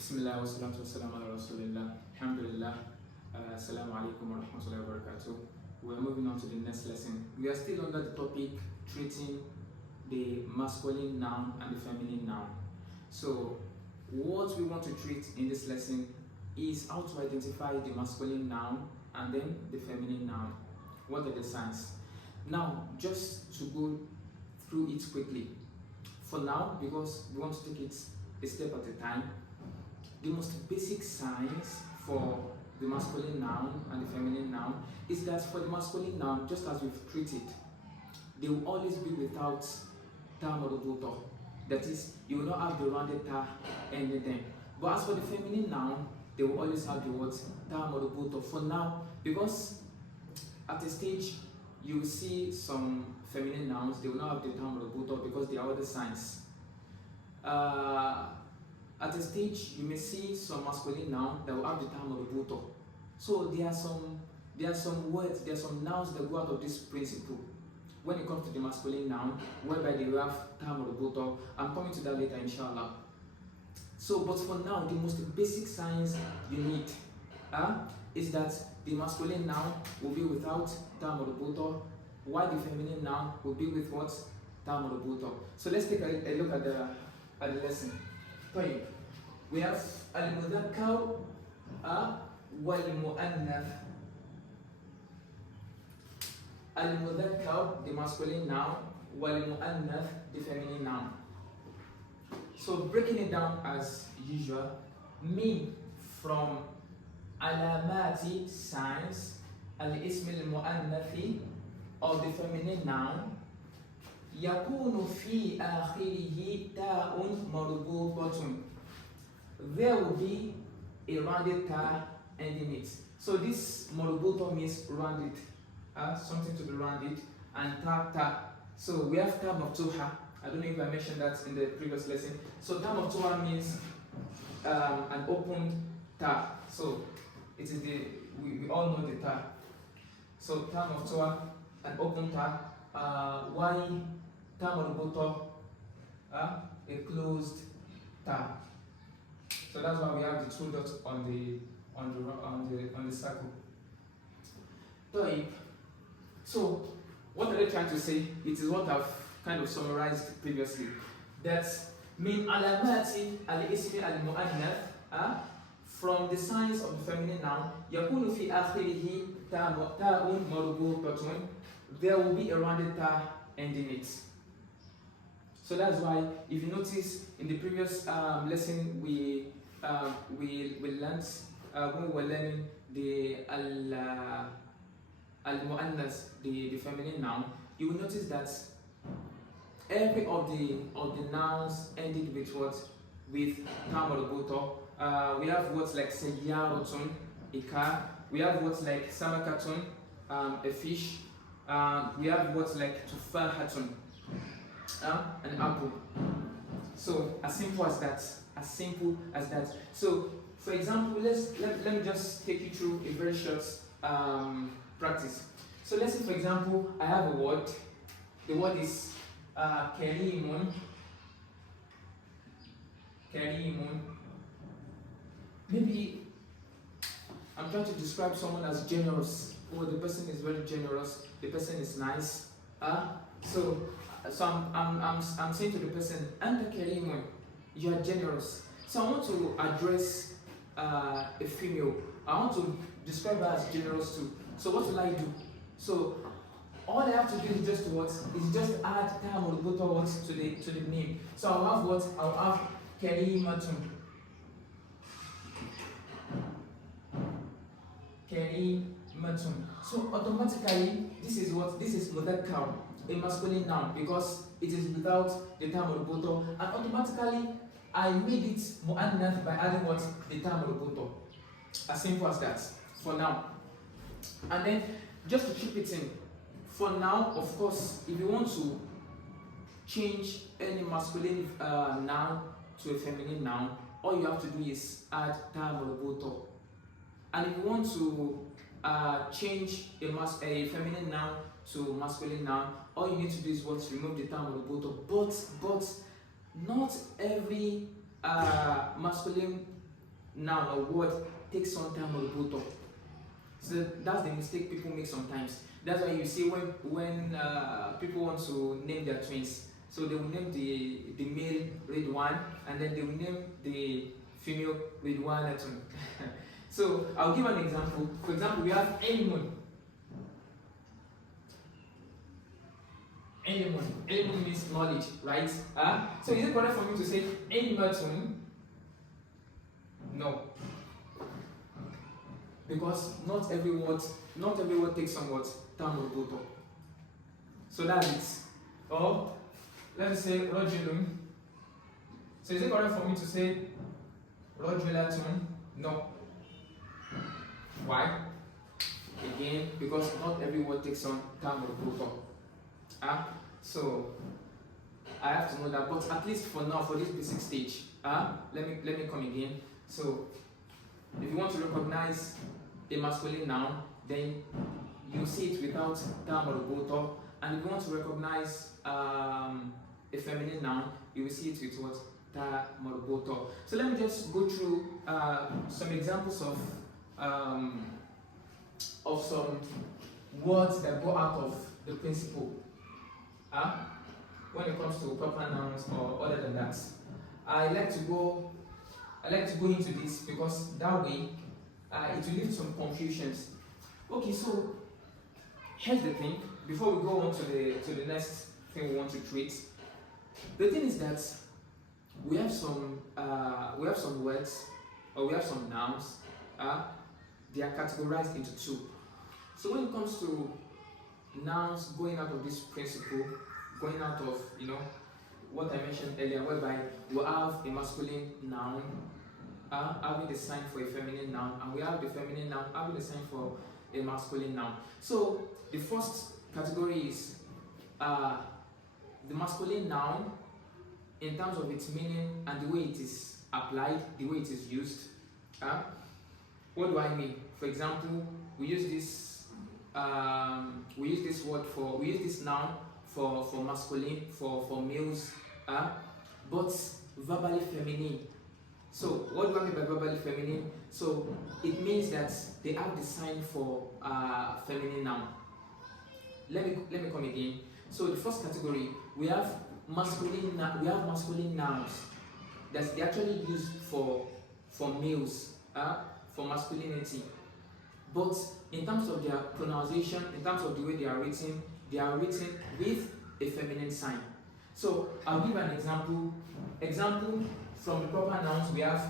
Bismillah wa salatu wa salam ala Rasulillah. Alhamdulillah. Assalamu alaikum wa rahmatullahi wa barakatuh. We are moving on to the next lesson. We are still under the topic treating the masculine noun and the feminine noun. So, what we want to treat in this lesson is how to identify the masculine noun and then the feminine noun. What are the signs? Now, just to go through it quickly. For now, because we want to take it a step at a time, the most basic signs for the masculine noun and the feminine noun is that for the masculine noun, just as we've treated, they will always be without ta marbuta. That is, you will not have the rounded ta ending them. But as for the feminine noun, they will always have the word ta marbuta. For now, because at a stage you will see some feminine nouns, they will not have the ta marbuta because they are other signs. At a stage, you may see some masculine noun that will have the ta marbuta. So there are some words, there are some nouns that go out of this principle. When it comes to the masculine noun, whereby they will have ta marbuta, I'm coming to that later, inshallah. So, but for now, the most basic signs you need is that the masculine noun will be without ta marbuta, while the feminine noun will be with what? Ta marbuta. So let's take a look at the lesson. We have al-mudhakkar wal-mu'annath. Al-mudhakkar, the masculine noun, wal-mu'annath, the feminine noun. So breaking it down as usual, me from alamati, signs, al-ism al-mu'annathi, of the feminine noun, يكون في آخره تاء مربوطة. There will be a rounded ta ending it. So this marbuta means rounded, something to be rounded, and ta. So we have ta maftuha. I don't know if I mentioned that in the previous lesson. So ta maftuha means an open ta. So it is we all know the ta. So ta maftuha, an open ta. Why ta marbuta, a closed ta. So that's why we have the two dots on the circle. So what are they trying to say? It is what I've kind of summarized previously. That min alamati al-ismi al-mu'annath, from the signs of the feminine noun, yakunu fi akhirihi ta'un marbutatun, there will be a rounded ta ending it. So that's why, if you notice in the previous lesson, we learned when we were learning the al-mu'annas, the feminine noun, you will notice that every of the nouns ended with what? With ta marbuta. We have words like sayyaratun, a car. We have words like samakatun, a fish. We have words like tufahatun, an apple. So as simple as that. As simple as that. So, for example, let me just take you through a very short practice. So let's say, for example, I have a word. The word is karimun. Karimun. Maybe I'm trying to describe someone as generous. Oh, the person is very generous. The person is nice. So I'm saying to the person, Anta karimun. You are generous. So I want to address a female. I want to describe her as generous too. So what will I do? So all I have to do is just what? Is just add ta marbuta words to the name. So I'll have what? I'll have karimatun. Karimatun. So automatically this is what? This is mudhakkar, a masculine noun, because it is without the ta marbuta, and automatically I made it mu'annath by adding what? The ta marbuta. As simple as that, for now. And then, just to keep it in, for now, of course, if you want to change any masculine noun to a feminine noun, all you have to do is add ta marbuta. And if you want to change a feminine noun to masculine noun, all you need to do is what? Remove the ta marbuta. But not every masculine noun or word takes on ta marbuta. So that's the mistake people make sometimes. That's why you see when people want to name their twins, so they will name the male Ridwan, and then they will name the female Ridwanatun. So I'll give an example. For example, we have Ilmun. Ilmun means knowledge, right? So is it correct for me to say Ilmatun? No. Because not every word takes on what? Tamurbuto. So that's it. Or let me say Rajulun. So is it correct for me to say Rajulatun? No. Why? Again, because not every word takes on Tamurbuto. So I have to know that, but at least for now, for this basic stage, let me come again. So if you want to recognize a masculine noun, then you see it without ta marbuta, and if you want to recognize a feminine noun, you will see it with what? Ta marbuta. So let me just go through some examples of some words that go out of the principle when it comes to proper nouns or other than that. I like to go into this because that way it will lead to some confusions. Okay, so here's the thing. Before we go on to the next thing we want to treat, the thing is that we have some words, or we have some nouns. They are categorized into two. So when it comes to nouns going out of this principle, going out of what I mentioned earlier, whereby we have a masculine noun having the sign for a feminine noun, and we have the feminine noun having the sign for a masculine noun. So the first category is the masculine noun in terms of its meaning and the way it is applied, the way it is used. What do I mean? For example, we use this noun for masculine, for males, but verbally feminine. So what do I mean by verbally feminine? So it means that they have the sign for feminine noun. Let me come again. So the first category, we have masculine nouns that they actually used for males, for masculinity. But in terms of their pronunciation, in terms of the way they are written with a feminine sign. So I'll give an example. Example from the proper nouns, we have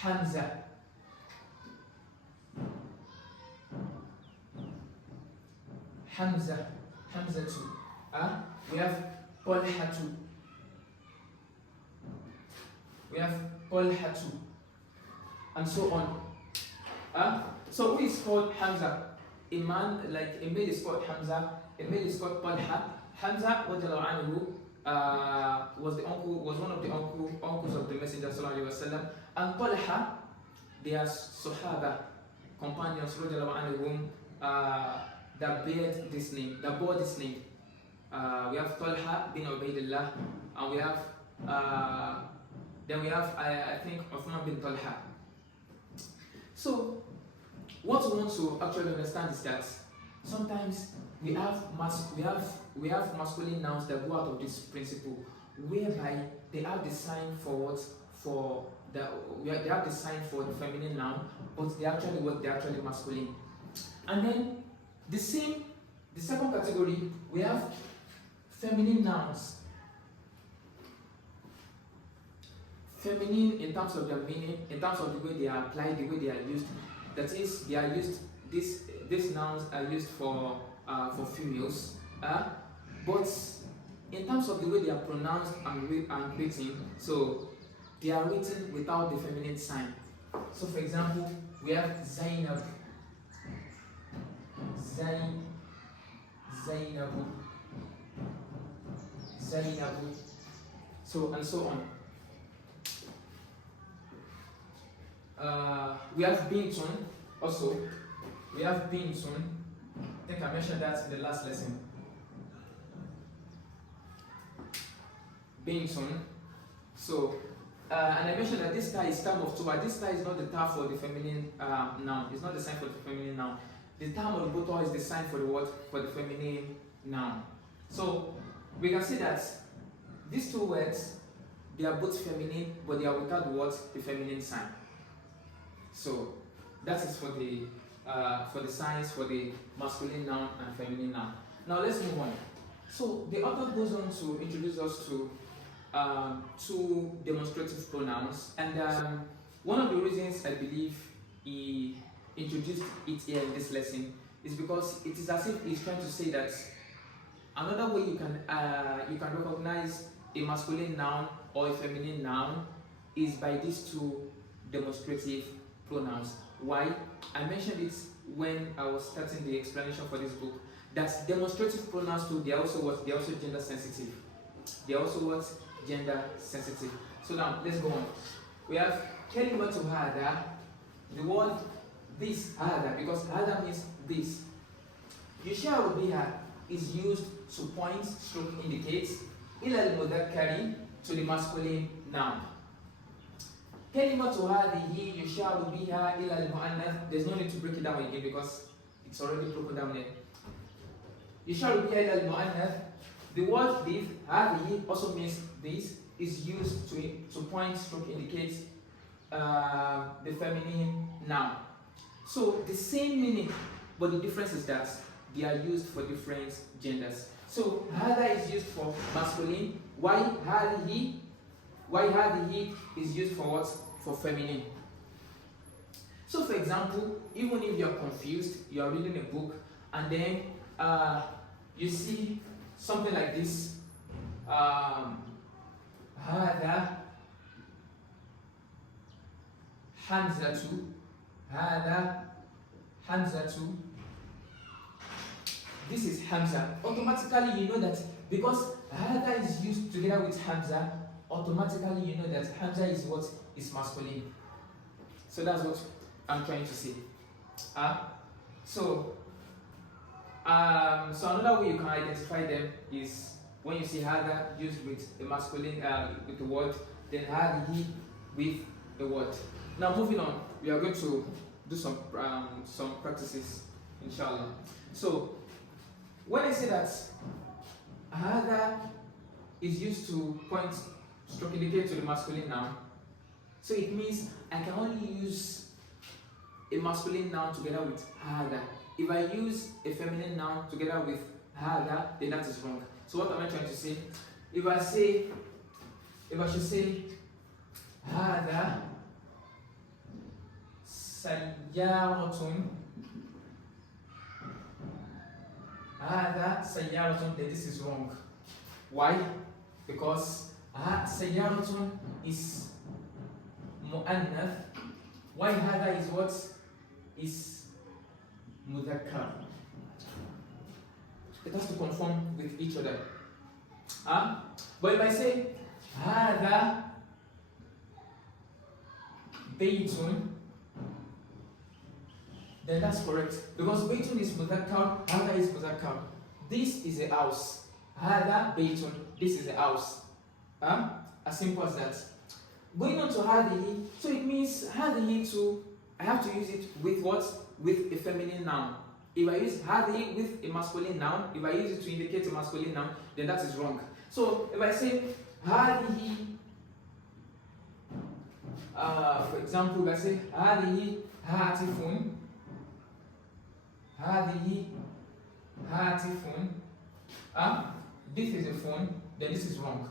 Hamza. Hamzatu. We have Polhatu. And so on. So who is called Hamza? A man, like a male is called Hamza, a male is called Talha. Hamza was one of the uncles of the Messenger sallallahu alaihi wasallam, and Talha, they are Sahaba, companions that bore this name. We have Talha bin Ubaidillah, and we have I think Uthman bin Talha. So what we want to actually understand is that sometimes we have masculine nouns that go out of this principle, whereby they have the sign they have the sign for the feminine noun, but they're actually masculine. And then the second category, we have feminine nouns. Feminine in terms of their meaning, in terms of the way they are applied, the way they are used. That is, they are used. These nouns are used for females, but in terms of the way they are pronounced and written, so they are written without the feminine sign. So, for example, we have Zainab, Zainabu, so and so on. We have Bintun also. We have Bintun. I think I mentioned that in the last lesson. Bintun. So and I mentioned that this ta is term of tuba. This ta is not the ta for the feminine noun. It's not the sign for the feminine noun. The term of the boto is the sign for the what? For the feminine noun. So we can see that these two words, they are both feminine, but they are without what? The feminine sign. So that is for the signs for the masculine noun and feminine noun. Now let's move on. So the author goes on to introduce us to two demonstrative pronouns, and one of the reasons I believe he introduced it here in this lesson is because it is as if he's trying to say that another way you can recognize a masculine noun or a feminine noun is by these two demonstrative pronouns. Why? I mentioned it when I was starting the explanation for this book, that demonstrative pronouns too, they are also what? They are also gender sensitive. They are also what? Gender sensitive. So now let's go on. We have kalimatu hada, the word this hada, because hada means this. Yusharu biha is used to point, stroke, indicate, ila al-mudhakkari, to the masculine noun. Kalimatu hadihi yusharu biha ila al-mu'annath. There's no need to break it down again because it's already broken down there. Yusharu biha ila al-mu'annath. The word this, hadihi, also means this, is used to point, stroke, indicate the feminine noun. So the same meaning, but the difference is that they are used for different genders. So hada is used for masculine. Why hadihi is used for what? For feminine. So for example, even if you're confused, you are reading a book and then you see something like this. Hada Hamzatu. Hada Hamzatu. This is Hamza. Automatically you know that because Hada is used together with Hamza, automatically you know that Hamza is what? Is masculine. So that's what I'm trying to say. So another way you can identify them is when you see Hada used with the masculine with the word, then Hadihi with the word. Now moving on, we are going to do some practices, inshallah. So when I say that Hada is used to point, stroke, indicate to the masculine noun, so it means I can only use a masculine noun together with Hada. If I use a feminine noun together with Hada, then that is wrong. So what am I trying to say? If I should say Hada Sayyaratun, Hada Sayyaratun, then this is wrong. Why? Because Sayyaratun is mu'annath. Why Hada is what? Is mudhakkar. It has to conform with each other. But if I say Hada Baytun, then that's correct. Because Baytun is mudhakkar, Hada is mudhakkar. This is a house. Hada Baytun, this is a house. As simple as that. Going on to Hadihi, so it means Hadihi too, I have to use it with what? With a feminine noun. If I use Hadihi with a masculine noun, if I use it to indicate a masculine noun, then that is wrong. So if I say Hadihi, for example, if I say Hadihi Hatifun, Hadihi Hatifun, this is a phone, then this is wrong.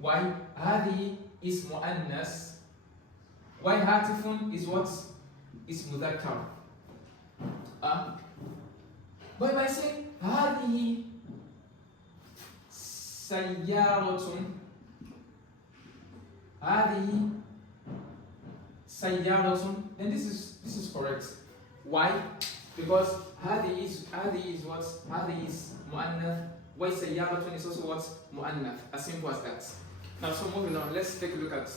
Why? Hadihi is mu'annas. Why Hatifun is what? Is mudhakkar. But if I say Hadihi Sayyaratun, Hadihi Sayyaratun, then this is correct. Why? Because Hadihi is what? Hadihi is mu'annath. Why Sayyaratun is also what? Mu'annath. As simple as that. Now, so moving on, let's take a look at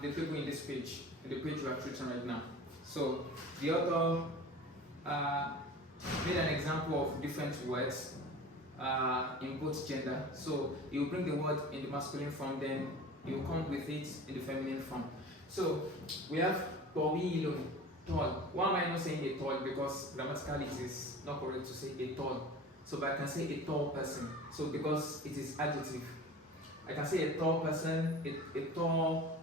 the people in this page, in the page we are treating right now. So the author made an example of different words in both gender. So he will bring the word in the masculine form, then you come with it in the feminine form. So we have tawilun, tall. Why am I not saying a tall? Because grammatically it is not correct to say a tall. So but I can say a tall person. So because it is adjective, I can say a tall person, a tall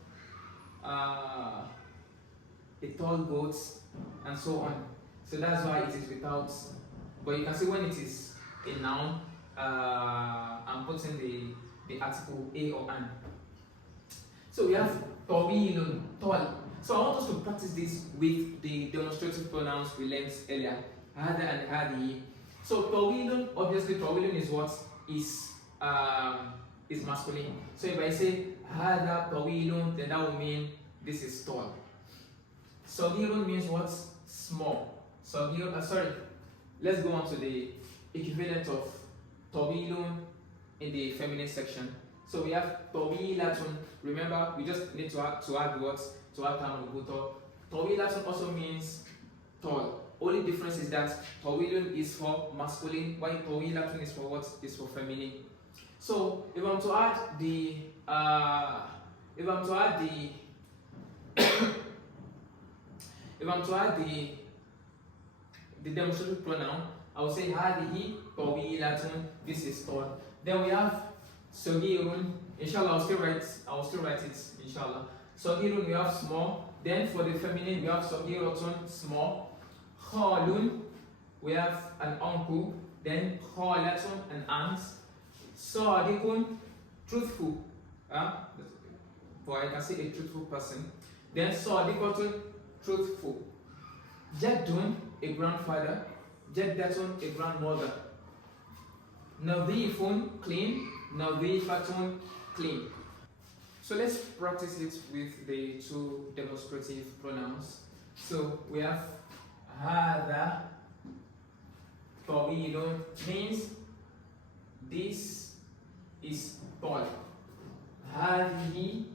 goat, and so on. So that's why it is without. But you can see when it is a noun, I'm putting the article a or an. So we have tawilun, tall. So I want us to practice this with the demonstrative pronouns we learned earlier, hada and hadihi. So tawilun, obviously tawilun is what is masculine. So if I say hada tawilun, then that would mean this is tall. Saghirun means what? Small. Let's go on to the equivalent of tawilun in the feminine section. So we have tawilatun. Remember, we just need to add words to add term lughatul. Tawilatun also means tall. Only difference is that tawilun is for masculine, while tawilatun is for what? Is for feminine. So if I'm to add the the demonstrative pronoun, I will say hadihi tawilatun. This is tall. Then we have saghirun. Inshallah, I'll still write it. Inshallah. Saghirun, we have small. Then for the feminine, we have saghiratun, small. Khalun, we have an uncle. Then khalatun, an aunt. Sadiqun, truthful. For I can say a truthful person. Then sadiqatun, truthful. Jaddun, a grandfather. Jaddatun, a grandmother. Nadhifun, clean. Nadhifatun, clean. So let's practice it with the two demonstrative pronouns. So we have hada tawilun, means this is tall. Hadihi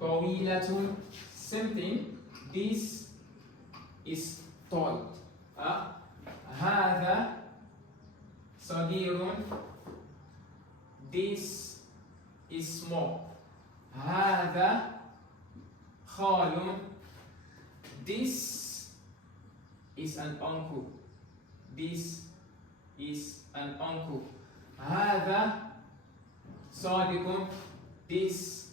tawilatun, same thing, this is tall. Hada saghirun, this is small. Hada khalun, this is an uncle. This is an uncle. Hada sadiqun, this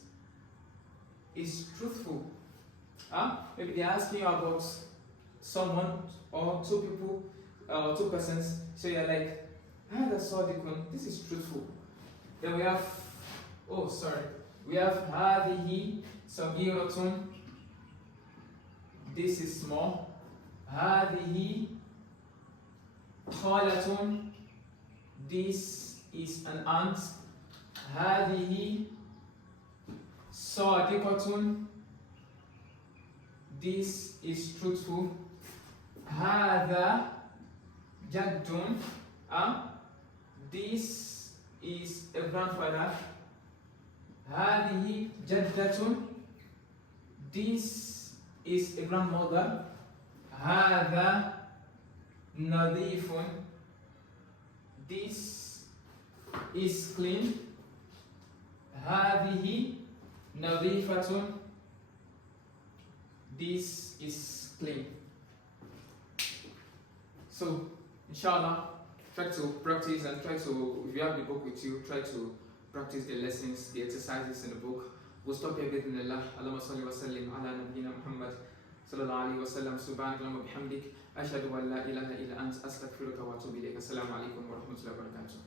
is truthful. Maybe they're asking you about someone or two people, two persons. So you're like, hada sadiqun, this is truthful. Then we have, we have hadihi saghiratun, this is small. Hadihi khalatun, this is an aunt. Hadihi sadiqatun, this is truthful. Hada jaddun, this is a grandfather. Hadihi jaddatun, this is a grandmother. Hada nadifun, this is clean. Hadihi nadifatun, this is clean. So inshallah, try to practice and try to, if you have the book with you, try to practice the lessons, the exercises in the book. We'll stop here with Allah. Allahumma salli wa sallim ala nabiyyina Muhammad sallallahu alayhi wa sallam. Subhanakallahumma bihamdik. Ashhadu an la ilaha illa ant. Astaghfiruka wa atubu ilayk. Assalamu alaikum wa rahmatullahi wa barakatuh.